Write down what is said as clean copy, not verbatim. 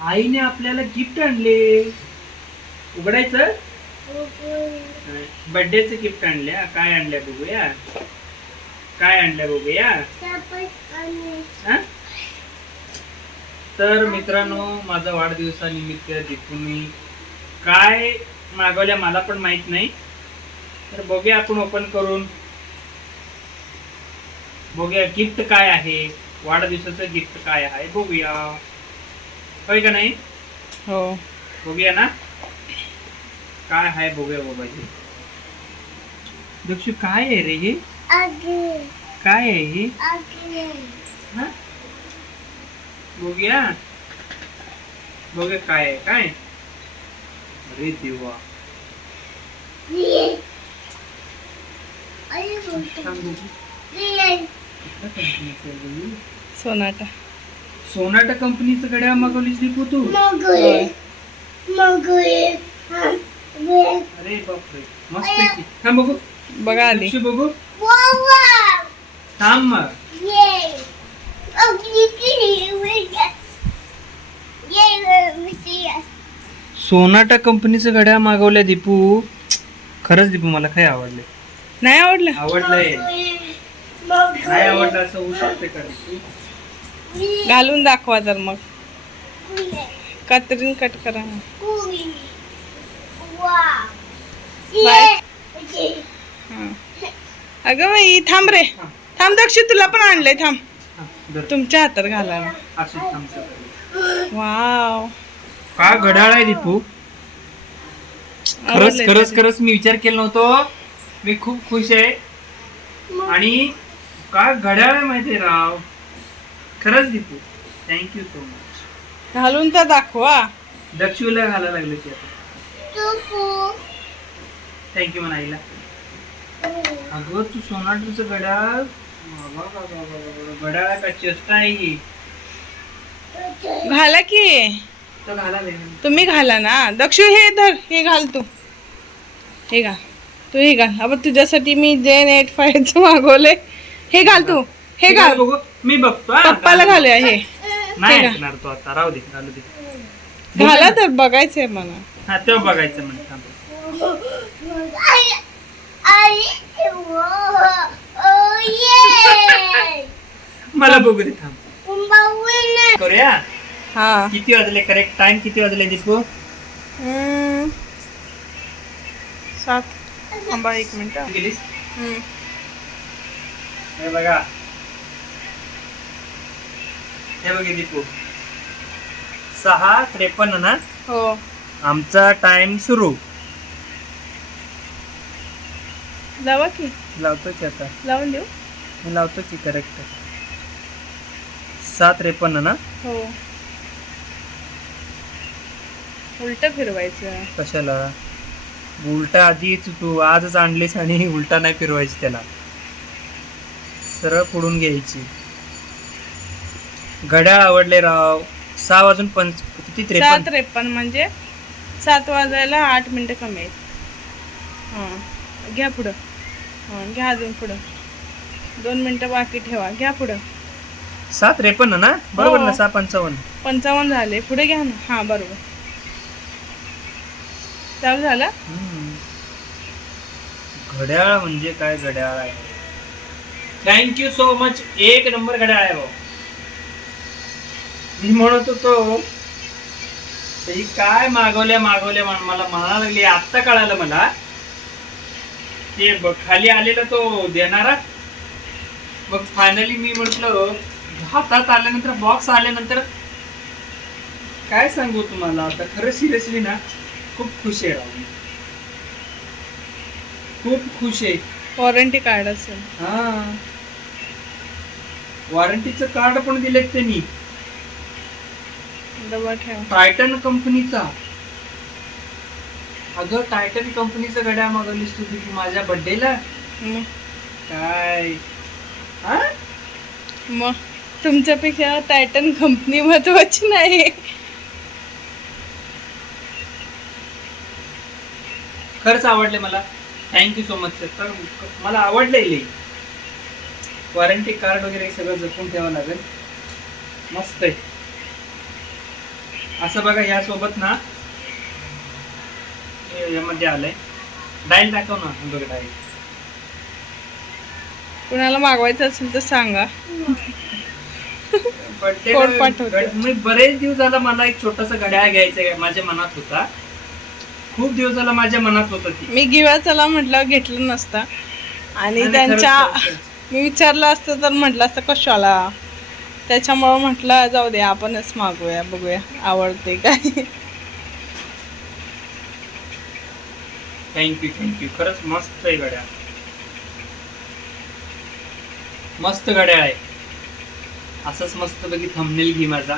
आईने आपल्याला गिफ्ट आणले. उघडायचं. बर्थडेचं गिफ्ट आणल्या. काय आणल्या बघूया. काय आणल्या बघूया. तर मित्रांनो, माझा वाढदिवसानिमित्त दीपूनी काय मागवल्या मला पण माहित नाही. तर बघूया आपण ओपन करून. बघूया गिफ्ट काय आहे. वाढदिवसाचं गिफ्ट काय आहे बघूया. होय का नाही. हो बघूया ना काय आहे. बघूया बाबाजी. दक्षू काय आहे रे हे. काय आहे हे. हा? बघूया. बघूया काय आहे. काय अरे देवा. सोनाटा. सोनाटा कंपनीचं घड्याळ मागवलीस दीपू तू. अरे बापरे मस्त पैकी. थांब बघू. बघा आधी. दक्षू बघू. थांब मग. सोनाटा कंपनीचं घड्याळ मागवलंय दीपू. खरंच दीपू मला काय आवडले. नाही आवडलं. आवडलंय. नाही आवडलं असं होऊ शकते का दीपू. घालून दाखवा तर मग. कतरीन कट करा. हा. अगं बाई थांब रे. थांब दक्षी तुला पण आणलंय. थांब तुमच्या हातात घालायला. वाव का घड्याळ आहे दीपू. खरंच खरंच खरंच मी विचार केला नव्हतो. मी खूप खुश आहे. आणि का घड्याळ आहे माहितीये राव. खरंच दीपू थँक्यू सो मच. घालून तर दाखवा. दक्षूला घालायला लागले की आता. थँक्यू म्हणायला. अगं तू सोनाटूचं घड्याळ. घड्याळ का चेष्टा आहे ही. घाला की. तर घाला तुम्ही घाला ना. दक्षू हे धर. हे घाल तू. हे घाल तू. हे घाल. अब तुझ्यासाठी मी जेन 85 मागवले. हे घाल तू. हे घाल. बघू मी बघतो. पप्पाला घालूया. हे नाही ऐकणार तो आता. राहू दे घालू दे. घाला तर बघायचंय मला. हा तेव्हा बघायचं म्हणजे. मला बघू दे. थांब करूया. हा किती वाजले. करेक्ट टाइम किती वाजले दीपू. 7. थांबा 1 मिनिट. गेलीस. हे बघा. हे बघे दीपू 6:53 ना. हो आमचा टाइम सुरू. लावा की. लावतो की आता. लावून देऊ. मी लावतो की. करेक्ट 7:53 ना. हो उलट फिरवायचं. कशाला. उलटा आधीच तू आजच आणलीस आणि उलटा नाही फिरवायची त्याला. सरळ पुढून घ्यायची. घड्याळ आवडले राव. 6 वाजून किती 53. 7:53 म्हणजे 7 वाजायला 8 मिनिटं कमी आहेत. हां घ्या पुढं. हां घ्या अजून पुढं. 2 मिनिटं बाकी ठेवा. घ्या पुढं. 7:53 ना. बरोबर ना. 6:55. 55 झाले. पुढे घ्या ना. हां बरोबर. चालू झालं. घड्याळ म्हणजे काय. घड्याळ आहे. Thank you so much. 1 नंबर घड्याळ आहे भाऊ. मी म्हणत होतो ही काय मागवल्या मला म्हणायला लागली. आत्ता कळालं मला. ते खाली आलेला तो देणारा. मग फायनली मी म्हटलं हातात आल्यानंतर बॉक्स आल्यानंतर काय सांगू तुम्हाला. आता खरं सिरियसली ना खूप खुश आहे राव. खूप खुश आहे. वॉरंटी कार्ड असेल. हा वॉरंटीचं कार्ड पण दिलेत त्यांनी. डबा ठेवा. टायटन कंपनीचा. अगं टायटन कंपनीचं घड्याळ मागवलीस तू माझ्या बर्थडेला. काय हा. मग तुमच्यापेक्षा टायटन कंपनी महत्वाची नाही. खरंच आवडले मला. Thank you so much. तर मला आवडले. वॉरंटी कार्ड वगैरे सगळं जपून ठेवावं लागेल. मस्त आहे. असं बघा ह्यासोबत ना यामध्ये आलंय डाईल दाखव ना. बघ डाईल. कुणाला मागवायचं असेल तर सांगा. पण ते कोण पाठवतं? मी बरेच दिवस झाला मला एक छोटासा घड्याळ घ्यायचा माझ्या मनात होता. खूप दिवस झाला माझ्या मनात होतं ती. मी घेऊया चला म्हटलं घेतलं नसतं आणि नाही, त्यांच्या खरंच. मी विचारलं असतं तर म्हटलं असतं कशाला. त्याच्यामुळं म्हटलं जाऊ दे आपणच मागूया बघूया आवडते काय. थँक्यू खरंच मस्त आहे घड्याळ. मस्त घड्याळ आहे. असंच मस्त पैकी थंबनेल घे माझा.